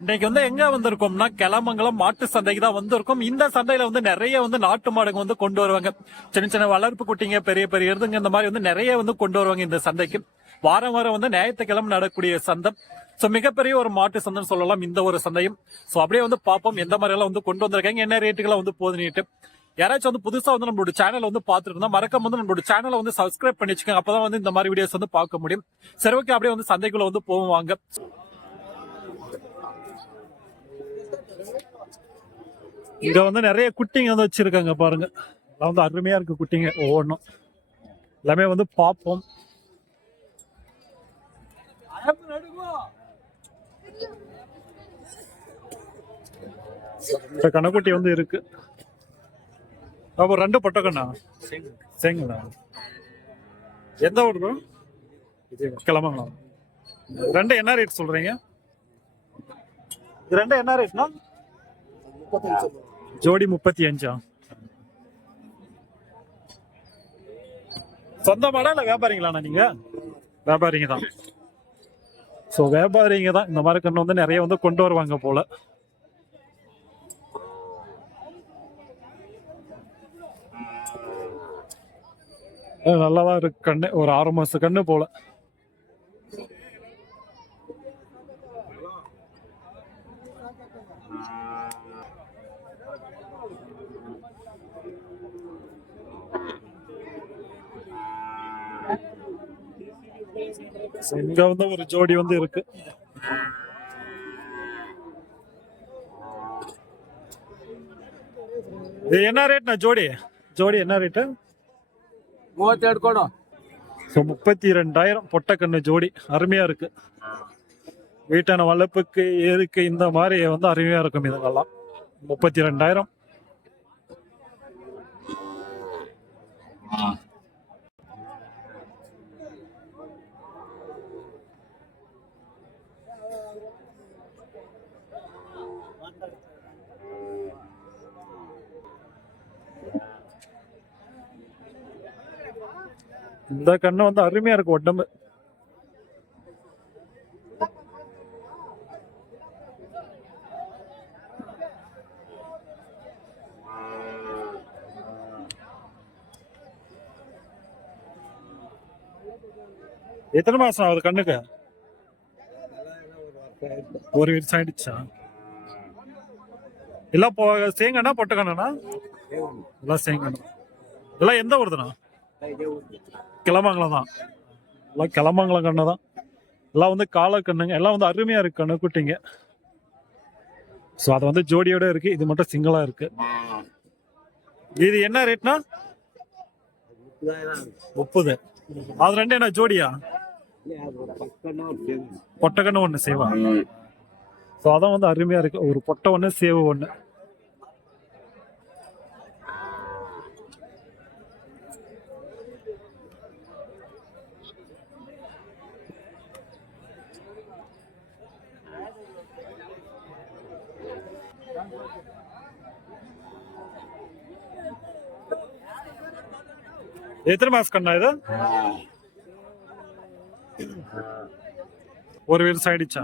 இன்னைக்கு வந்து எங்க வந்திருக்கோம்னா கிளமங்கலம் மாட்டு சந்தைக்கு தான் வந்திருக்கோம். இந்த சந்தையில வந்து நிறைய வந்து நாட்டு மாடுங்க வந்து கொண்டு வருவாங்க. சின்ன சின்ன வளர்ப்பு குட்டிங்க பெரிய பெரிய இருந்துங்க இந்த மாதிரி வந்து நிறைய வந்து கொண்டு வருவாங்க இந்த சந்தைக்கு. வாரம் வாரம் வந்து ஞாயிற்றுக்கிழமை நடக்கக்கூடிய சந்தை ஸோ மிகப்பெரிய ஒரு மாட்டு சந்தைன்னு சொல்லலாம் இந்த ஒரு சந்தையும். ஸோ அப்படியே வந்து பார்ப்போம் எந்த மாதிரி எல்லாம் வந்து கொண்டு வந்திருக்காங்க என்ன ரேட்டுகளை வந்து போதுனிட்டு யாராச்சும் வந்து புதுசா வந்து நம்மளோட சேனல் வந்து பாத்துட்டு இருந்தா மறக்காம வந்து நம்மளோட சேனலை வந்து சப்ஸ்கிரைப் பண்ணி வச்சுக்கோங்க அப்பதான் வந்து இந்த மாதிரி வீடியோஸ் வந்து பார்க்க முடியும். சரி ஓகே அப்படியே வந்து சந்தைக்குள்ள வந்து போவாங்க இங்க வந்து நிறைய குட்டிங்க வந்து வச்சிருக்காங்க பாருங்க. எல்லாம் வந்து அருமையா இருக்கு குட்டிங்க ஒவ்வொன்றும் எல்லாமே வந்து பார்ப்போம். இந்த கணக்குட்டி வந்து இருக்கு. அப்போ ரெண்டு பொட்டக்கண்ணா? சேங்கண்ணா. எந்த ஊர் bro? கிளம்பங்களா ரெண்டு என்ன ரேட் சொல்றீங்க? இது ரெண்டு என்ன ரேட்னா ஜோடி முப்பத்தி அஞ்சா? சொந்த மாடா இல்ல வியாபாரிங்களாண்ணா நீங்க? வியாபாரிங்க தான் ஸோ வியாபாரிங்க தான் இந்த மாதிரி கண்ணு வந்து நிறைய வந்து கொண்டு வருவாங்க போல. நல்லா நல்லாதான் இருக்கு கண்ணு. ஒரு ஆறு மாசம் கண்ணு போல. இங்க வந்து ஒரு ஜோடி வந்து இருக்கு. இது என்ன ரேட்னா ஜோடி? ஜோடி என்ன ரேட்டு மூவத்தேழு கோடம் ஸோ முப்பத்தி ரெண்டாயிரம் பொட்டக்கண்ணு ஜோடி. அருமையாக இருக்கு. வீட்டான வளர்ப்புக்கு எதுக்கு இந்த மாதிரி வந்து அருமையாக இருக்கும் இதுங்கெல்லாம். முப்பத்தி ரெண்டாயிரம் இந்த கண்ணு வந்து அருமையா இருக்கு உடம்பு. எத்தனை மாசம் ஆகுது கண்ணுக்கு? ஒரு வருஷம் ஆயிடுச்சா? எல்லாம் போ சேங்கண்ணா பொட்டுக்கண்ணா எல்லாம் சேங்கண்ணா எல்லாம் எந்த ஊருதுண்ணா? கிளமங்கலம் தான். எல்லாம் கிளமங்கலம் கண்ணு தான். எல்லாம் வந்து கால கண்ணுங்க. எல்லாம் வந்து அருமையா இருக்கு கண்ணு குட்டிங்க ஸோ அது வந்து ஜோடியோட இருக்கு. இது மட்டும் சிங்கிளா இருக்கு. இது என்ன ரேட்னா முப்பது. அது ரெண்டு என்ன ஜோடியா? பொட்டக்கண்ணு ஒன்று சேவா. ஸோ அதான் வந்து அருமையா இருக்கு. ஒரு பொட்டை ஒன்று சேவு ஒன்று எத்தனை மாசம் கண்ணா இது? ஒரு வருஷம் ஆயிடுச்சா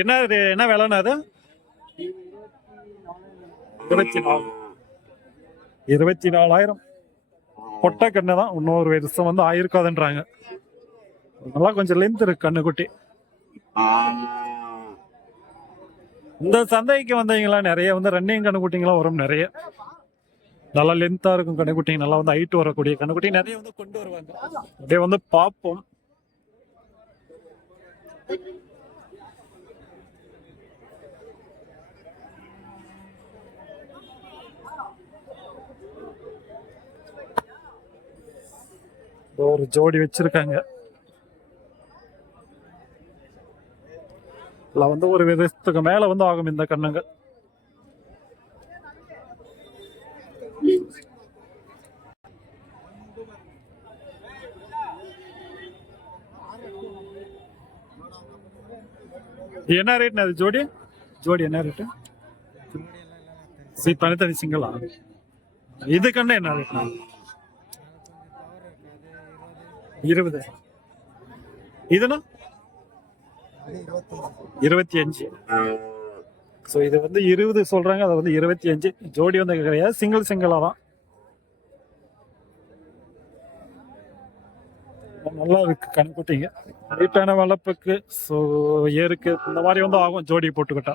என்ன இது? என்ன விலைண்ணா அது இருபத்தி நாலு. இருபத்தி நாலாயிரம். பொட்டை கண்ணு தான். இன்னொரு வருஷம் வந்து ஆயிருக்காதுன்றாங்க. நல்லா கொஞ்சம் லென்த் இருக்கு கண்ணுக்குட்டி. இந்த சந்தைக்கு வந்தீங்களா? நிறைய வந்து ரன்னிங் கண்ணுக்குட்டிங்களாம் வரும் நிறைய. நல்லா லென்த்தா இருக்கும் கண்ணுக்குட்டி நல்லா வந்து ஹைட் வரக்கூடிய கண்ணுக்குட்டி நிறைய வந்து கொண்டு வருவாங்க. அப்படியே வந்து பார்ப்போம். ஒரு ஜோடி வச்சிருக்காங்க. இல்லை வந்து ஒரு விதத்துக்கு மேலே வந்து ஆகும் இந்த கண்ணுங்க என்ன ரேட்னா அது ஜோடி? ஜோடி என்ன ரேட்டு சரி தனித்தனி சிங்கிளா இது கண்ணு என்ன ரேட்னா இருபது. இதுனா இருபத்தி அஞ்சு. ஸோ இது வந்து இருபது சொல்றாங்க அது வந்து இருபத்தி அஞ்சு. ஜோடி வந்து கிடையாது சிங்கிள் சிங்கிளாக தான். நல்லா இருக்கு கண்குட்டிங்க நீட்டான வளர்ப்புக்கு ஸோ ஏருக்கு இந்த மாதிரி வந்து ஆகும் ஜோடி போட்டுக்கிட்டா.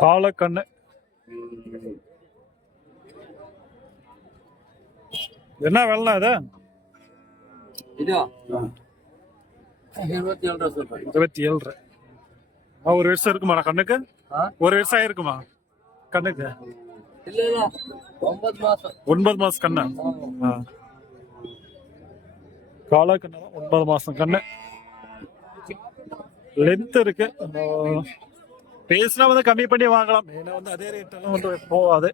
காலக்கண்ணு. என்ன வெள்ளம் இது? இருபத்தி ஏழு இருபத்தி ஏழு ஒரு வருஷம் இருக்குமாடா கண்ணுக்கு? ஒரு வருஷம் ஆயிருக்குமா? கண்ணுக்கு? ஒன்பது மாசம். கண்ணு. காளை கண்ணு ஒன்பது மாசம் கண்ணு. லென்த் இருக்கு. பேசினா வந்து கம்மி பண்ணி வாங்கலாம். ஏன்னா வந்து அதே ரேட் எல்லாம் வந்து போகாது.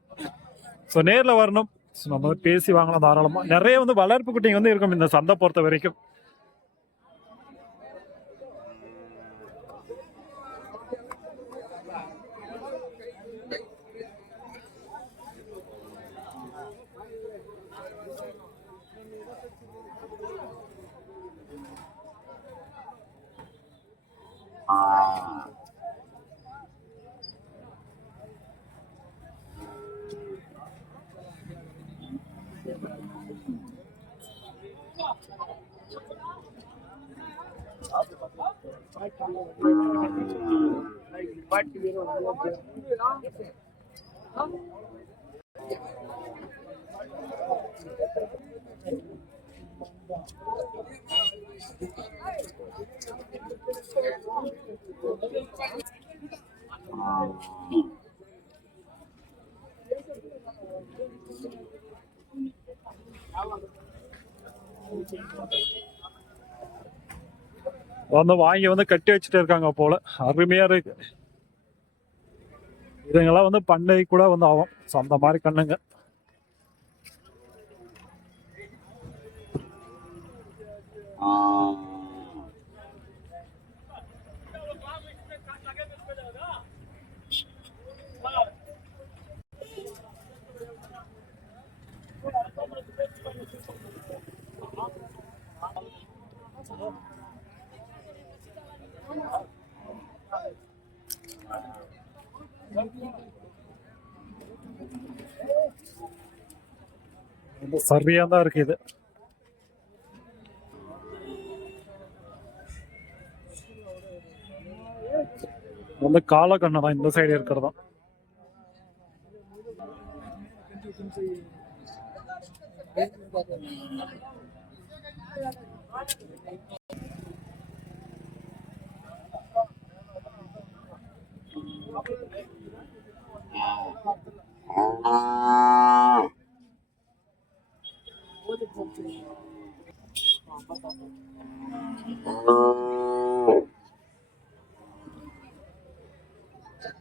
ஸோ நேர்ல வரணும். ஸோ நம்ம பேசி வாங்கலாம் தாராளமா. நிறைய வந்து வளர்ப்பு குட்டிங்க வந்து இருக்கும் இந்த சந்தை பொறுத்த வரைக்கும். बट வந்து வாங்கி வந்து கட்டி வச்சுட்டு இருக்காங்க போல. அருமையா இருக்கு. இதுங்கெல்லாம் வந்து பண்ணை கூட வந்து ஆகும். ஸோ அந்த மாதிரி கண்ணுங்க. Sarıyanlar arkaydı. வந்து கால தான் இந்த சைடு இருக்கிறதா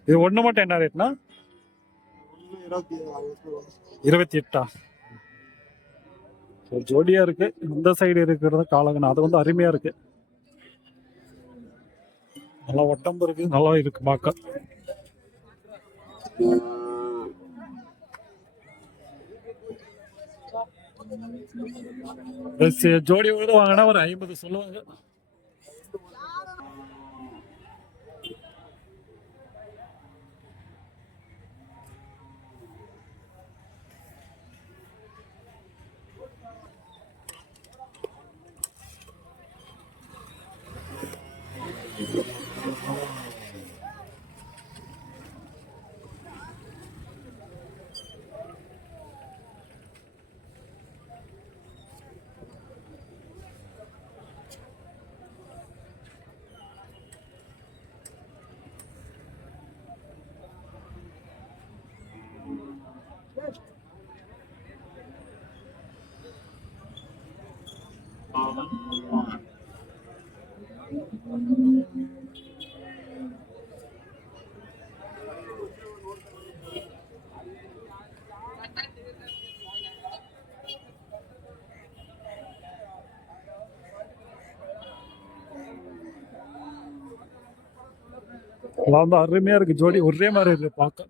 இது ஒண்ணு மட்டும் என்ன ரேட்னா இருபத்தி எட்டா? ஒரு ஜோடியா இருக்கு. இந்த சைடு இருக்கிறது காலகணம் அது வந்து அருமையா இருக்கு. நல்லா ஒட்டம்பு இருக்கு. நல்லா இருக்கு பார்க்க ஜோடி கூட வாங்கினா ஒரு ஐம்பது சொல்லுவாங்க. அதெல்லாம் வந்து அருமையா இருக்கு ஜோடி. ஒரே மாதிரி இருக்கு பார்க்க.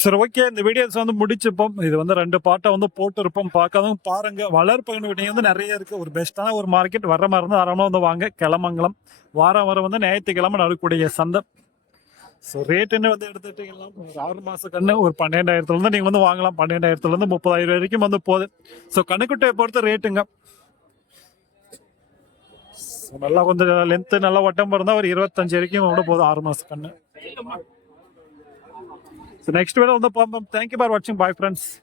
சரி ஓகே இந்த வீடியோஸ் வந்து முடிச்சுப்போம். இது வந்து ரெண்டு பாட்டை வந்து போட்டிருப்போம். பார்க்காதவங்க பாருங்க. வளர்ப்பகன் வீடியோ வந்து நிறைய இருக்கு. ஒரு பெஸ்ட்டான ஒரு மார்க்கெட் வர மாதிரி இருந்தால் தாராளமாக வந்து வாங்க. கிளமங்கலம். வாரம் வாரம் வந்து ஞாயிற்றுக்கிழமை நடக்கக்கூடிய சந்தை. ஸோ ரேட்டுன்னு வந்து எடுத்துட்டீங்கன்னா ஒரு ஆறு மாத கண்ணு ஒரு பன்னெண்டாயிரத்துலேருந்து நீங்கள் வந்து வாங்கலாம். பன்னெண்டாயிரத்துலேருந்து முப்பதாயிரம் வரைக்கும் வந்து போகுது. ஸோ கண்ணுக்குட்டையை பொறுத்த ரேட்டுங்க நல்லா கொஞ்சம் லென்த்து நல்லா ஒட்டம் இருந்தால் ஒரு இருபத்தஞ்சு வரைக்கும் கூட போதும். ஆறு மாச கண்ணு. So next video on the pump. Thank you for watching. Bye friends.